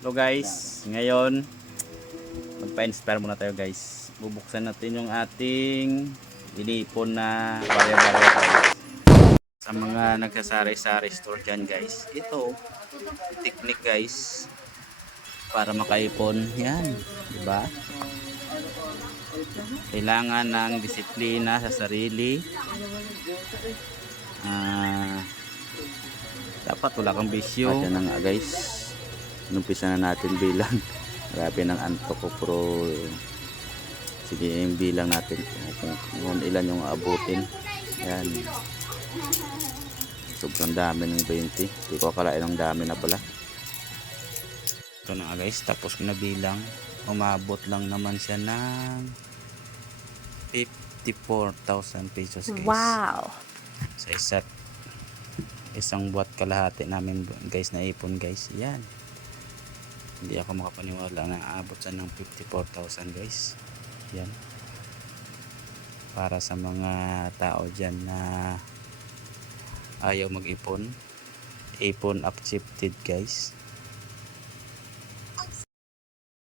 Hello guys, ngayon magpa-inspire muna tayo guys. Bubuksan natin yung ating inipon na barya-barya guys. Sa mga nagsasari-sari store dyan guys, ito technique guys para makaipon. Yan, diba? Kailangan ng disiplina sa sarili. Dapat wala kang bisyo. At yan na nga guys, inumpisa na natin bilang. Grabe ng antok ko, pero sige, yung bilang natin kung ilan yung abutin. Yan, sobrang dami ng 20. Hindi ko akalain ang dami na pala. Ito na guys, tapos ko na bilang. Umabot lang naman siya ng 54,000 pesos guys. Wow! Sa isang buwat kalahati namin guys na ipon guys. Yan, hindi ako makapaniwala na aabot sa ng 54,000 guys. Yan, para sa mga tao dyan na ayaw mag-ipon, ipon accepted guys.